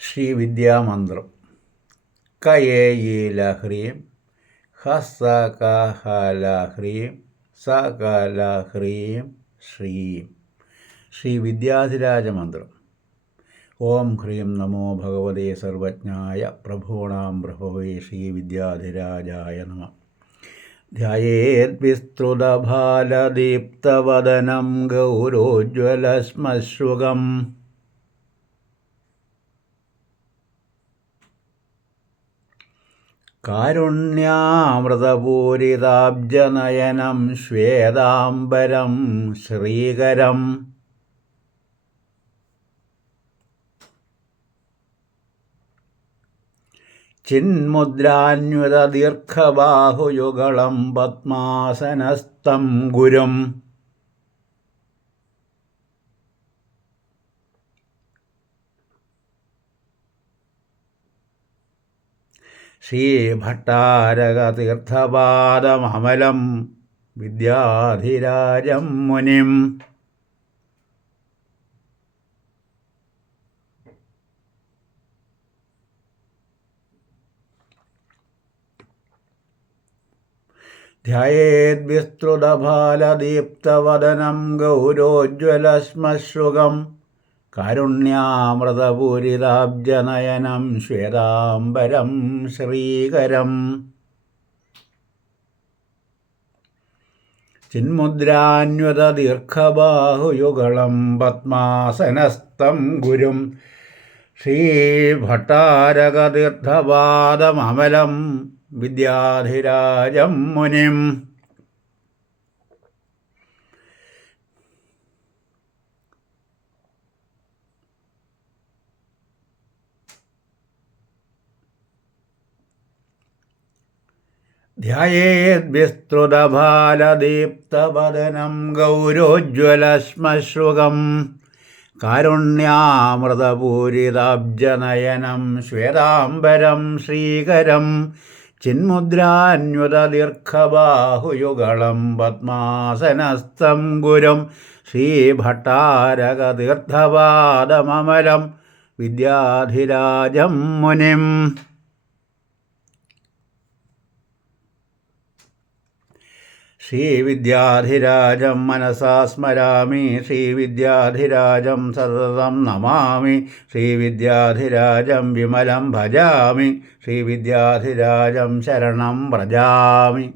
ശ്രീവിദ്യാമന്ത്രം. കയേലഹ്രീം സ സകലഹ്രീം ശ്രീം. ശ്രീ വിദ്യാധിരാജ മന്ത്രം ഓം ഹ്രീം നമോ ഭഗവതേ സർവജ്ഞായ പ്രഭൂണാം പ്രഭവേ ശ്രീ വിദ്യാധിരാജായ നമ. ധ്യേദ്വിസ്തൃതഭാലദീപ്തവദനം ഗൗരോജ്വലശ്മശ്രുകം കാരുണ്യാമൃതപൂരിതാബ്ജനയനം ശ്വേതാംബരം ശ്രീകരം. ചിന്മുദ്രാന്യുതദീർഘബാഹുയുഗളം പത്മാസനസ്തം ഗുരും. ശ്രീഭട്ടാരകതീർത്ഥപാദമമലം വിദ്യാധിരാജം മുനിം. ധ്യേദ്വിസ്തൃതഫാലദീപ്തവദനം ഗൗരോജ്വലശ്മശ്രുകം. കാരുണ്യാമൃതപൂരിതാബ്ജനയനം ശ്വേതാംബരം ശ്രീകരം. ചിന്മുദ്രാന്വതദീർഘബാഹുയുഗളം പത്മാസനസ്ഥം ഗുരും ശ്രീഭട്ടാരകതീർത്ഥപാദമമലം വിദ്യാധിരാജം മുനിം. ധ്യേദ്വിസ്തൃതഫാലദീപ്തവദനം ഗൗരോജ്വലശ്മശ്രുകം കാരുണ്യാമൃതപൂരിതാബ്ജനയനം ശ്വേതാംബരം ശ്രീകരം ചിന്മുദ്രാന്യുതദീർഘബാഹുയുഗളം പത്മാസനസ്ഥം ഗുരും ശ്രീഭട്ടാരകതീർത്ഥപാദമമലം വിദ്യാധിരാജം മുനിം ശ്രീവിദ്യാധിരാജം മനസാ സ്മരാമി ശ്രീവിദ്യാധിരാജം സതതം നമാമി ശ്രീവിദ്യാധിരാജം വിമലം ഭജാമി ശ്രീവിദ്യാധിരാജം ശരണം വ്രജാമി.